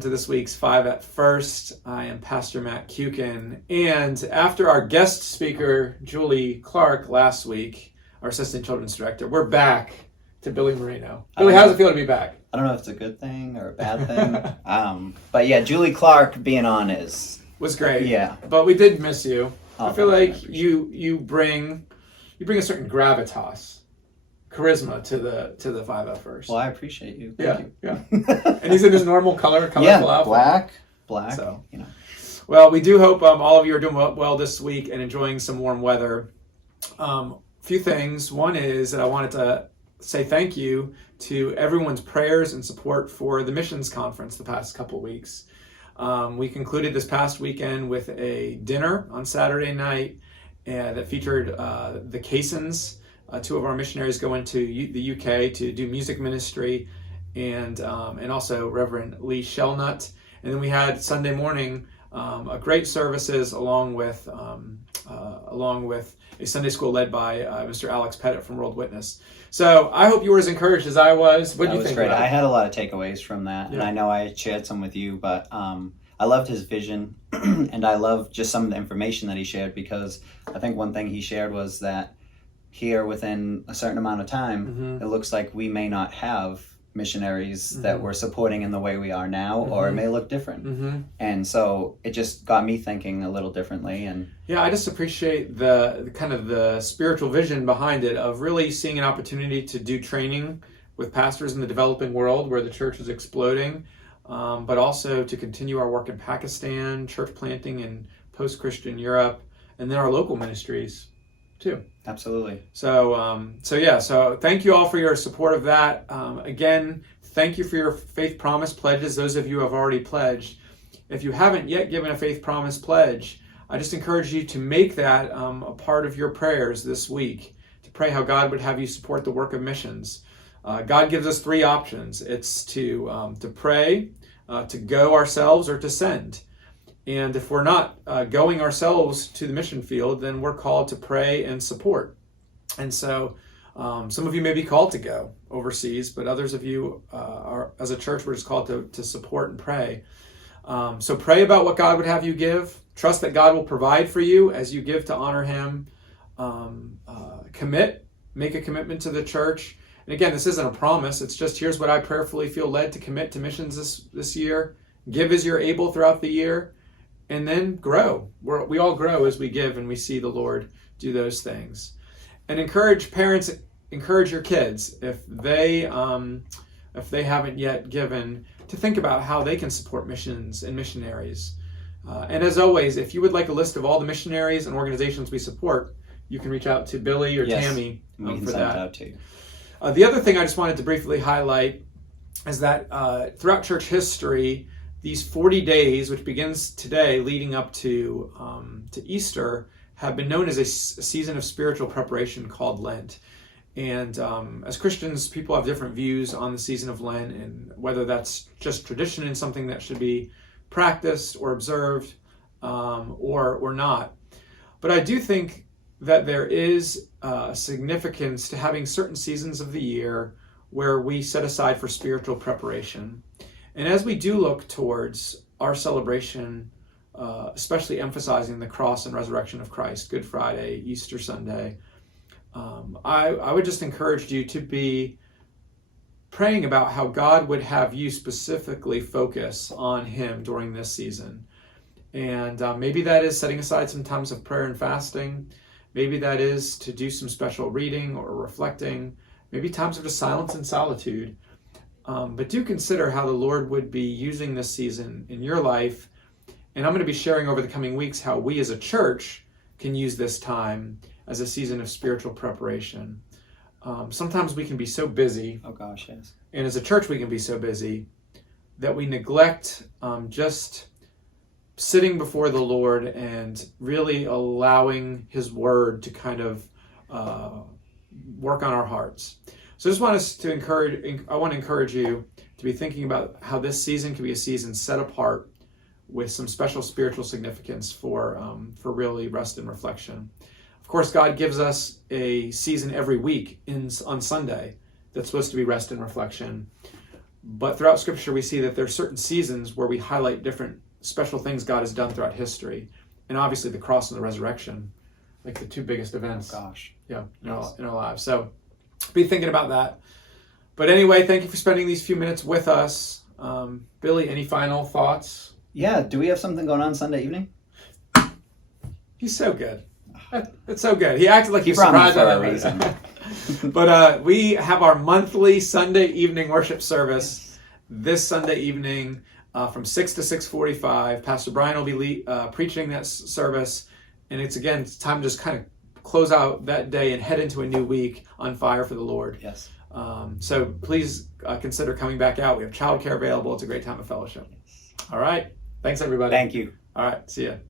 welcome to this week's Five at First. I am Pastor Matt Kukin, and after our guest speaker, Julie Clark, last week, our Assistant Children's Director, we're back to Billy Marino. Billy, how does it feel to be back? I don't know if it's a good thing or a bad thing, but yeah, Julie Clark being on was great. Yeah, but we did miss you. I feel like you. you bring a certain gravitas, charisma to the Five at First. Well, I appreciate you. Thank you. Yeah. And he's in his normal colorful outfit. Black. So, you know. Well, we do hope all of you are doing well this week and enjoying some warm weather. Few things. One is that I wanted to say thank you to everyone's prayers and support for the missions conference the past couple of weeks. We concluded this past weekend with a dinner on Saturday night that featured the Caissons. Two of our missionaries go into the UK to do music ministry, and also Reverend Lee Shellnut. And then we had Sunday morning a great services along with a Sunday school led by Mr. Alex Pettit from World Witness. So I hope you were as encouraged as I was. What do you think? That was great. I had a lot of takeaways from that, and I know I shared some with you, but I loved his vision, and I loved just some of the information that he shared, because I think one thing he shared was that here within a certain amount of time, it looks like we may not have missionaries that we're supporting in the way we are now, or it may look different. And so it just got me thinking a little differently. And yeah, I just appreciate the kind of the spiritual vision behind it, of really seeing an opportunity to do training with pastors in the developing world where the church is exploding, but also to continue our work in Pakistan, church planting in post-Christian Europe, and then our local ministries too. Absolutely. So thank you all for your support of that. Again, thank you for your faith promise pledges, those of you who have already pledged. If you haven't yet given a faith promise pledge, I just encourage you to make that a part of your prayers this week, to pray how God would have you support the work of missions. God gives us three options. It's to pray, to go ourselves, or to send. And if we're not going ourselves to the mission field, then we're called to pray and support. And so some of you may be called to go overseas, but others of you are, as a church, we're just called to support and pray. So pray about what God would have you give. Trust that God will provide for you as you give to honor Him. Make a commitment to the church. And again, this isn't a promise. It's just, here's what I prayerfully feel led to commit to missions this year. Give as you're able throughout the year. And then grow. We all grow as we give and we see the Lord do those things. And encourage parents, encourage your kids, if they haven't yet given, to think about how they can support missions and missionaries. And as always, if you would like a list of all the missionaries and organizations we support, you can reach out to Billy or Tammy we can for send that. it out to you. The other thing I just wanted to briefly highlight is that throughout church history, these 40 days, which begins today, leading up to Easter, have been known as a season of spiritual preparation called Lent. And as Christians, people have different views on the season of Lent, and whether that's just tradition and something that should be practiced or observed, or not. But I do think that there is significance to having certain seasons of the year where we set aside for spiritual preparation. And as we do look towards our celebration, especially emphasizing the cross and resurrection of Christ, Good Friday, Easter Sunday, I would just encourage you to be praying about how God would have you specifically focus on Him during this season. And maybe that is setting aside some times of prayer and fasting. Maybe that is to do some special reading or reflecting. Maybe times of just silence and solitude. But do consider how the Lord would be using this season in your life. And I'm going to be sharing over the coming weeks how we as a church can use this time as a season of spiritual preparation. Sometimes we can be so busy. Oh gosh, yes. And as a church we can be so busy that we neglect just sitting before the Lord and really allowing His Word to kind of work on our hearts. So I just want to encourage you to be thinking about how this season can be a season set apart with some special spiritual significance for really rest and reflection. Of course, God gives us a season every week on Sunday that's supposed to be rest and reflection. But throughout Scripture, we see that there's certain seasons where we highlight different special things God has done throughout history. And obviously the cross and the resurrection, like the two biggest events in our lives. So be thinking about that. But anyway, thank you for spending these few minutes with us. Billy, any final thoughts? Yeah, do we have something going on Sunday evening? He's so good. It's so good. He acted like he was brought me surprised for by a that. reason. But we have our monthly Sunday evening worship service this Sunday evening from 6 to 6:45. Pastor Brian will be preaching that service. And it's time to just kind of close out that day and head into a new week on fire for the Lord. Yes. So please consider coming back out. We have childcare available. It's a great time of fellowship. All right. Thanks, everybody. Thank you. All right. See ya.